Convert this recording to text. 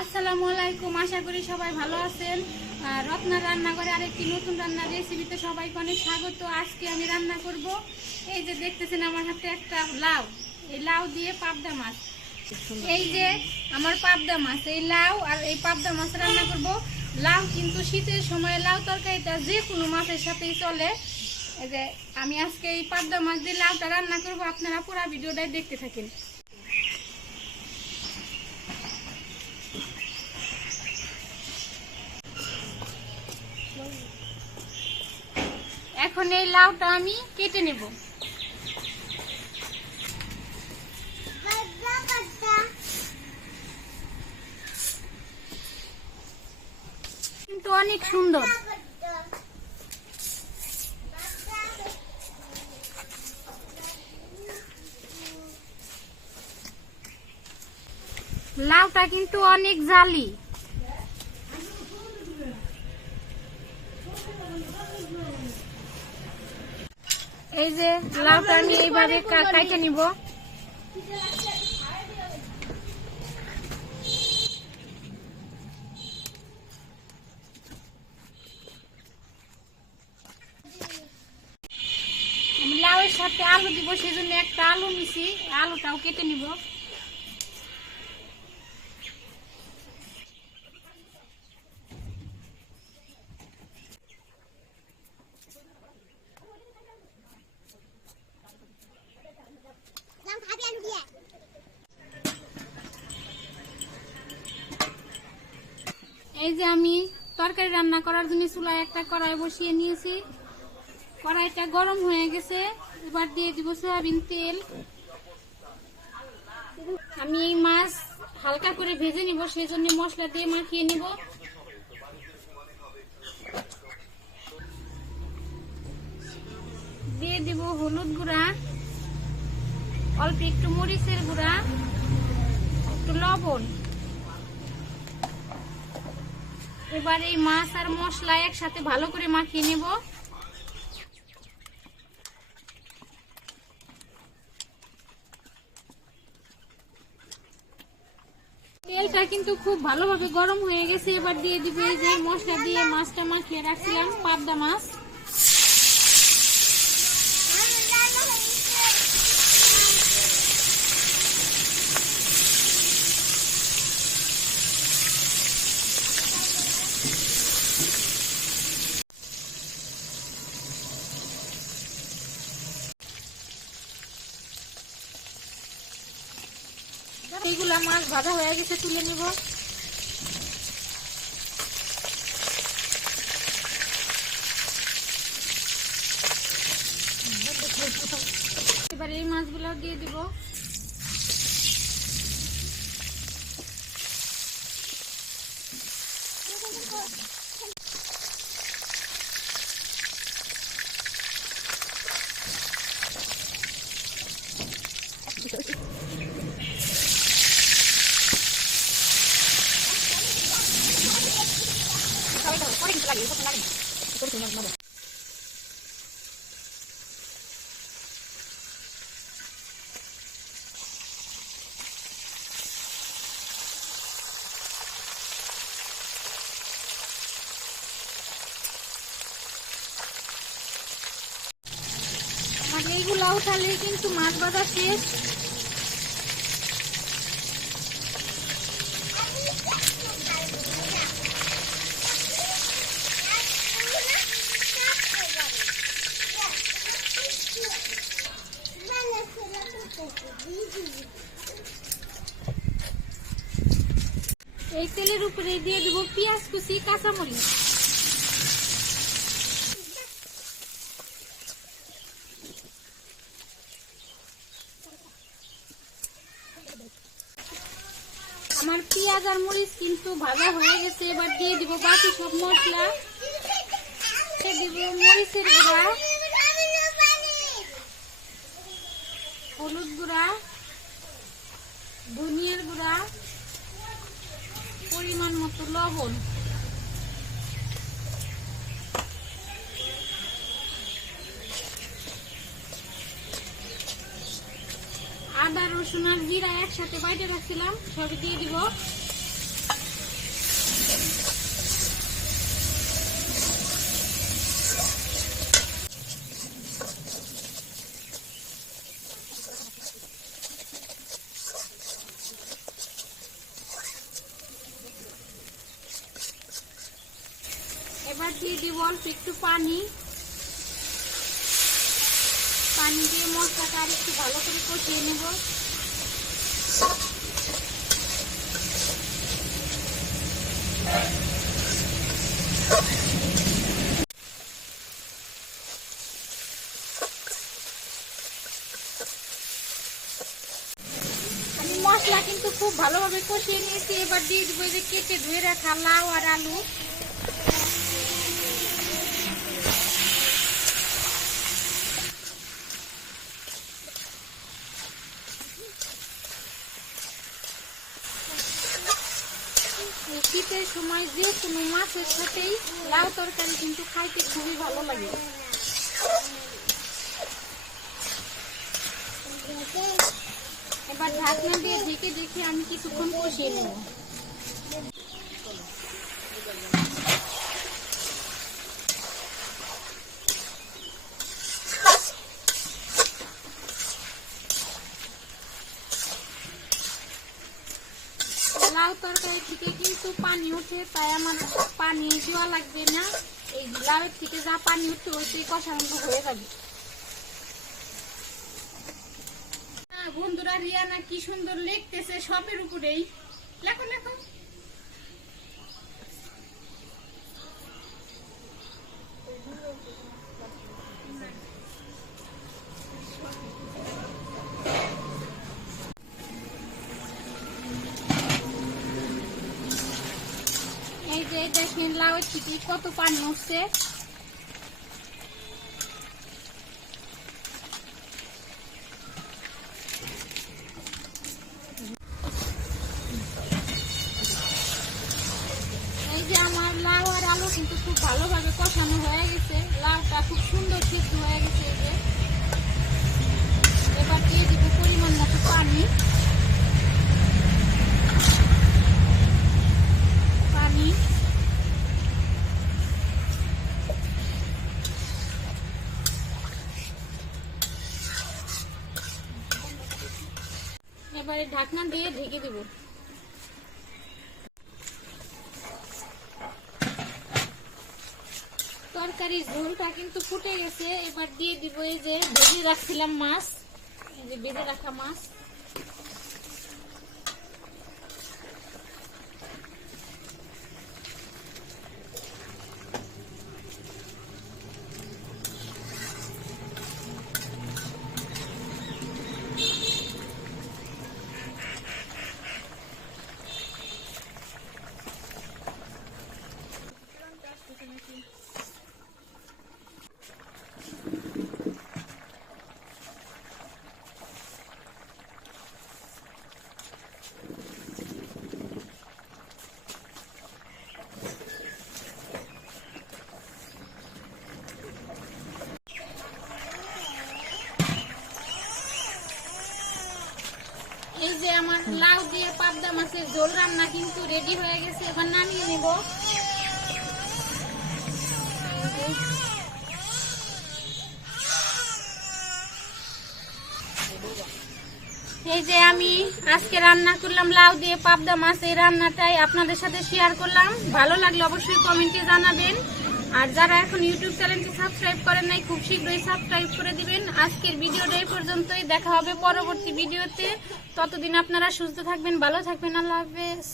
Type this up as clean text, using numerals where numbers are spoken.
আসসালামু আলাইকুম, আশা করি সবাই ভালো আছেন। রত্না রান্নাঘরে আরেকটি নতুন রান্নার রেসিপিতে সবাইকে অনেক স্বাগত। আজকে আমি রান্না করব, এই যে দেখতেছেন আমার হাতে একটা লাউ, এই লাউ দিয়ে পাবদা মাছ। এই যে আমার পাবদা মাছ, এই লাউ আর এই পাবদা মাছ রান্না করব। লাউ কিন্তু শীতের সময় লাউ তরকারিটা যে কোনো মাছের সাথেই চলে। এই যে আমি আজকে এই পাবদা মাছ দিয়ে লাউটা রান্না করব, আপনারা পুরো ভিডিওটাই দেখতে থাকেন। এখন এই লাউটা আমি কেটে নেব। কিন্তু অনেক সুন্দর। লাউটা কিন্তু অনেক জালি। এই যে লাউটা আমি এইভাবে কাটে নিব। আমি লাউয়ের সাথে আলু দিব, সেই জন্য একটা আলু নিছি, আলুটাও কেটে নিব। এই যে আমি তরকারি রান্না করার জন্য চুলায় একটা কড়াই বসিয়ে নিয়েছি। কড়াইটা গরম হয়ে গেছে, এবার দিয়ে দিব সয়াবিন তেল। আমি এই মাছ হালকা করে ভেজে নিব, সেই জন্য মশলা দিয়ে মাখিয়ে নিব। দিয়ে দিব হলুদ গুঁড়া, অল্প একটু মরিচের গুঁড়া, একটু লবণ। এবার এই মাছ আর মশলা একসাথে ভালো করে মাখিয়ে নেব। তেলটা কিন্তু খুব ভালোভাবে গরম হয়ে গেছে। এবার দিয়ে দিব এই যে মশলা দিয়ে মাছটা মাখিয়ে রাখছিলাম, পাবদা মাছ। এইগুলা মাছ ভাজা হয়ে গেছে, তুলে নেব। এবার এই মাছগুলো দিয়ে দিব। এইগুলো উঠালে কিন্তু মাছ ভাজা শেষ। এই তেলের উপরে দিয়ে দেব পেঁয়াজ কুচি, কাঁচামরিচ। আমার পেঁয়াজ আর মরিচ কিন্তু ভাজা হয়ে গেছে। এবার দিয়ে দিব বাকি সব মশলা। দিব মরিচের গুঁড়া, হলুদ গুঁড়া, ধনিয়ার গুঁড়া, পরিমাণ মতো লবণ। আদা রসুন আর জিরা একসাথে বাইটে রাখছিলাম, সব দিয়ে দিব। দিয়ে দিব অল্প একটু পানি। পানি দিয়ে মশলাটা আর একটু ভালো করে কষিয়ে নেব। মশলা কিন্তু খুব ভালোভাবে কষিয়ে নিয়েছি। এবার দিয়ে দিব যে কেটে ধুয়ে রাখা লাউ আর আলু। শীতের সময় যে কোনো মাছের সাথেই লাউ তরকারি কিন্তু খাইতে খুবই ভালো লাগে। এবার ঢাকনা দিয়ে ঢেকে ঢেকে আমি কিছুক্ষণ কষিয়ে নেব। লাউ তরকারি থেকে কিন্তু পানি ওঠে, তাই আমার পানি দেওয়া লাগবে না। এই লাউয়ের থেকে যা পানি উঠে ওইটাই কষানো হয়ে যাবে। বন্ধুরা, রিয়ানা কি সুন্দর লিখতেছে সবের উপরেই। লেখো লেখো। এই যে দেখেন লাউয়ের থেকে কত পানি উঠছে। এই যে আমার লাউ আর আলু কিন্তু খুব ভালোভাবে কষানো হয়ে গেছে। লাউটা খুব সুন্দর সিদ্ধ হয়ে গেছে। এই যে এবার দিয়ে দিব পরিমাণ মতো পানি। এবারে ঢাকনা দিয়ে ঢেকে দেব। তরকারির ঝোলটা কিন্তু ফুটে গেছে। এবার দিয়ে দিব এই যে ভেজে রাখছিলাম মাছ, এই যে ভেজে রাখা মাছ। এই যে আমার লাউ দিয়ে পাবদা মাছের ঝোল রান্না কিন্তু রেডি হয়ে গেছে। এবার নামিয়ে নেব। এই যে আমি আজকে রান্না করলাম লাউ দিয়ে পাবদা মাছ। এই রান্নাটাই আপনাদের সাথে শেয়ার করলাম। ভালো লাগলে অবশ্যই কমেন্টে জানাবেন। আর যারা এখন ইউটিউব চ্যানেলটি সাবস্ক্রাইব করেন নাই, খুব শীঘ্রই সাবস্ক্রাইব করে দিবেন। আজকের ভিডিওটা এই পর্যন্তই। দেখা হবে পরবর্তী ভিডিওতে। ততদিন আপনারা সুস্থ থাকবেন, ভালো থাকবেন। আল্লাহ হাফেজ।